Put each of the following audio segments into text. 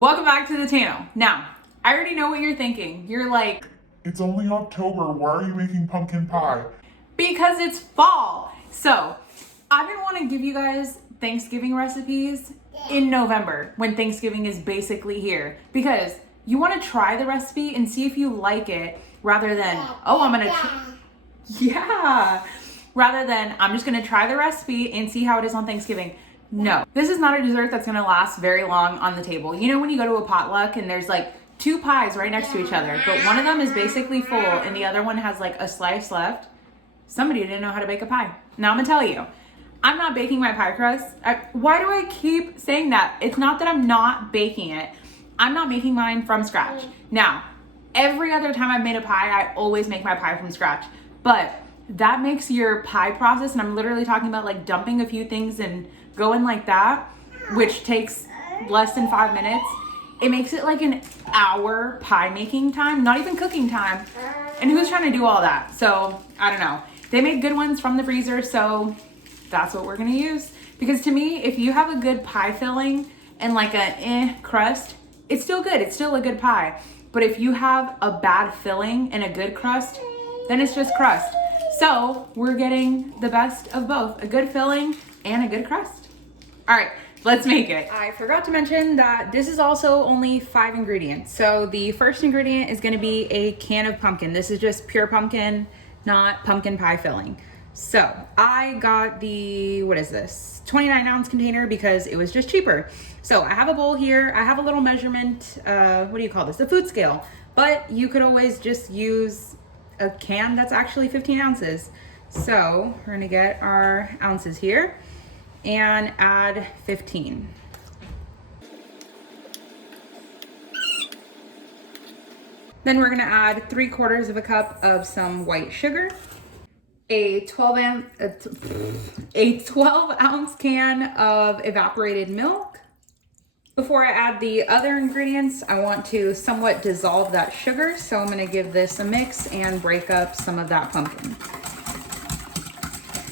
Welcome back to the channel. Now, I already know what you're thinking. You're like, It's only October. Why are you making pumpkin pie? because it's fall. So, I've been wanting to give you guys Thanksgiving recipes in November when Thanksgiving is basically here. Because you want to try the recipe and see if you like it rather than, rather than I'm just going to try the recipe and see how it is on Thanksgiving. No, this is not a dessert that's gonna last very long on the table. You know when you go to a potluck and there's like two pies right next to each other, but one of them is basically full and the other one has like a slice left? Somebody didn't know how to bake a pie. Now I'm gonna tell you, I'm not baking my pie crust. Why do I keep saying that? It's not that I'm not baking it. I'm not making mine from scratch. Now, every other time I've made a pie, I always make my pie from scratch. But that makes your pie process, and I'm literally talking about like dumping a few things and going like that, which takes less than 5 minutes. It makes it like an hour pie making time, not even cooking time. And who's trying to do all that? So I don't know. They made good ones from the freezer, so that's what we're gonna use. Because to me, if you have a good pie filling and like a crust, it's still good. It's still a good pie. But if you have a bad filling and a good crust, then it's just crust. So we're getting the best of both, a good filling and a good crust. All right, let's make it. I forgot to mention that this is also only 5 ingredients. So the first ingredient is gonna be a can of pumpkin. This is just pure pumpkin, not pumpkin pie filling. So I got the, 29-ounce container because it was just cheaper. So I have a bowl here. I have a little measurement, what do you call this? A food scale. But you could always just use a can that's actually 15 ounces. So we're gonna get our ounces here and add 15. Then we're gonna add 3/4 of a cup of some white sugar, a 12-ounce can of evaporated milk. Before I add the other ingredients, I want to somewhat dissolve that sugar, so I'm gonna give this a mix and break up some of that pumpkin.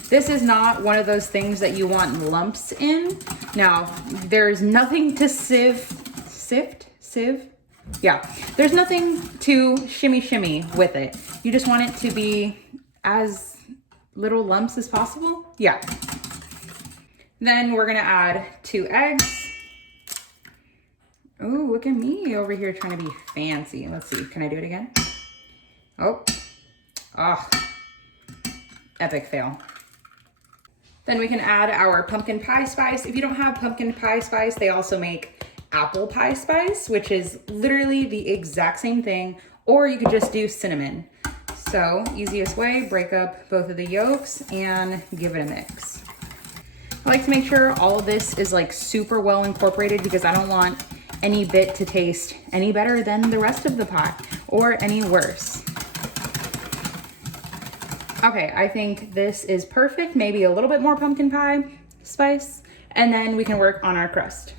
This is not one of those things that you want lumps in. Now, there's nothing to sift? Yeah, there's nothing to shimmy with it. You just want it to be as little lumps as possible. Yeah. Then we're gonna add 2 eggs. Oh, look at me over here trying to be fancy. Let's see, can I do it again? Oh, epic fail. Then we can add our pumpkin pie spice. If you don't have pumpkin pie spice, they also make apple pie spice, which is literally the exact same thing, or you could just do cinnamon. So easiest way, break up both of the yolks and give it a mix. I like to make sure all of this is like super well incorporated because I don't want any bit to taste any better than the rest of the pie or any worse. Okay, I think this is perfect. Maybe a little bit more pumpkin pie spice, and then we can work on our crust.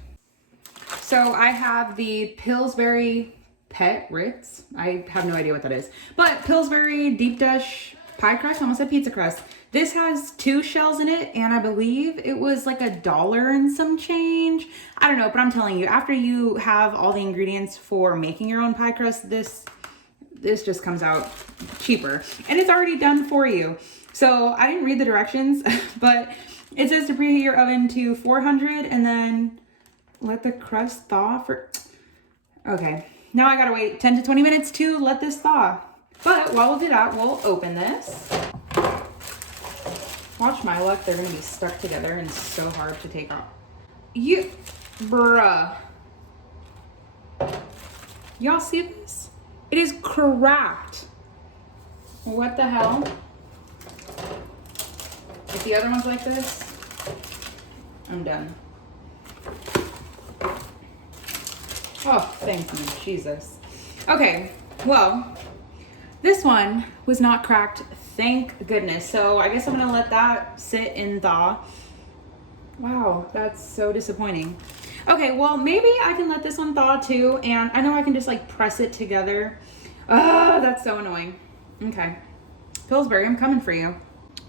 So I have the Pillsbury Pet Ritz. I have no idea what that is, but Pillsbury Deep Dish Pie Crust, I almost said pizza crust. This has 2 shells in it, and I believe it was like $1 and some change. I don't know, but I'm telling you, after you have all the ingredients for making your own pie crust, this just comes out cheaper and it's already done for you. So I didn't read the directions, but it says to preheat your oven to 400 and then let the crust thaw for, okay. Now I gotta wait 10 to 20 minutes to let this thaw. But while we'll do that, we'll open this. Watch my luck, they're gonna be stuck together and so hard to take off. Bruh. Y'all see this? It is cracked. What the hell? If the other one's like this, I'm done. Oh, thank you, Jesus. Okay, well, this one was not cracked, thank goodness. So I guess I'm gonna let that sit and thaw. Wow, that's so disappointing. Okay, well, maybe I can let this one thaw too, and I know I can just like press it together. That's so annoying. Okay, Pillsbury, I'm coming for you.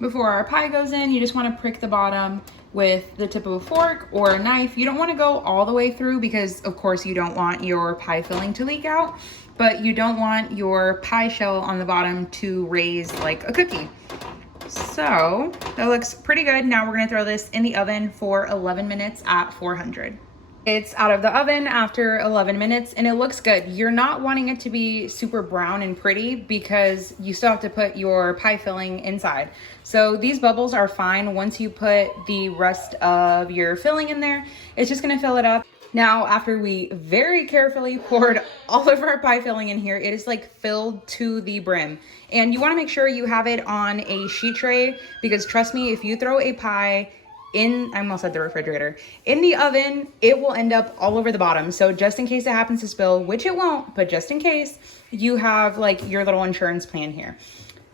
Before our pie goes in, you just want to prick the bottom with the tip of a fork or a knife. You don't want to go all the way through because of course you don't want your pie filling to leak out, but you don't want your pie shell on the bottom to raise like a cookie. So that looks pretty good. Now we're gonna throw this in the oven for 11 minutes at 400. It's out of the oven after 11 minutes and it looks good. You're not wanting it to be super brown and pretty because you still have to put your pie filling inside. So these bubbles are fine once you put the rest of your filling in there. It's just gonna fill it up. Now, after we very carefully poured all of our pie filling in here, it is like filled to the brim. And you wanna make sure you have it on a sheet tray because trust me, if you throw a pie in, I almost said the refrigerator, in the oven, it will end up all over the bottom. So just in case it happens to spill, which it won't, but just in case, you have like your little insurance plan here.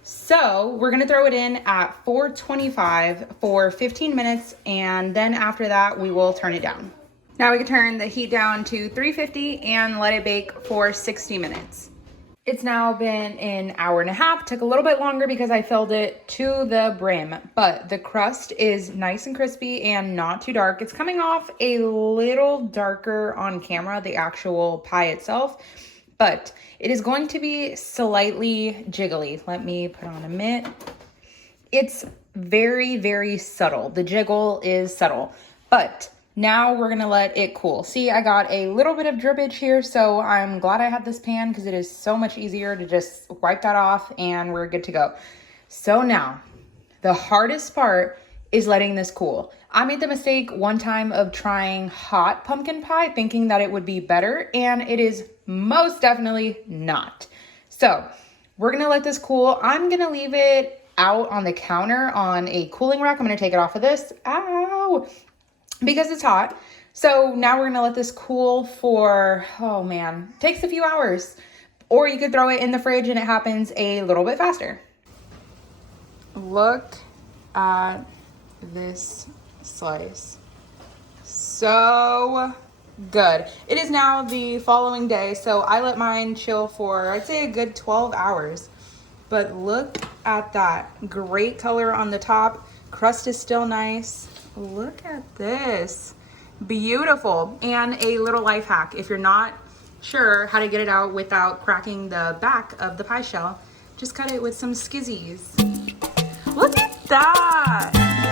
So we're gonna throw it in at 425 for 15 minutes. And then after that, we will turn it down. Now we can turn the heat down to 350 and let it bake for 60 minutes. It's now been an hour and a half. Took a little bit longer because I filled it to the brim, but the crust is nice and crispy and not too dark. It's coming off a little darker on camera, the actual pie itself, but it is going to be slightly jiggly. Let me put on a mitt. It's very, very subtle. The jiggle is subtle, but now we're gonna let it cool. See, I got a little bit of drippage here, so I'm glad I have this pan because it is so much easier to just wipe that off and we're good to go. So now, the hardest part is letting this cool. I made the mistake one time of trying hot pumpkin pie thinking that it would be better, and it is most definitely not. So we're gonna let this cool. I'm gonna leave it out on the counter on a cooling rack. I'm gonna take it off of this. Ow! Because it's hot. So now we're gonna let this cool for, oh man, takes a few hours. Or you could throw it in the fridge and it happens a little bit faster. Look at this slice. So good. It is now the following day, so I let mine chill for, I'd say a good 12 hours. But look at that. Great color on the top. Crust is still nice. Look at this. Beautiful. And a little life hack. If you're not sure how to get it out without cracking the back of the pie shell, just cut it with some skizzies. Look at that.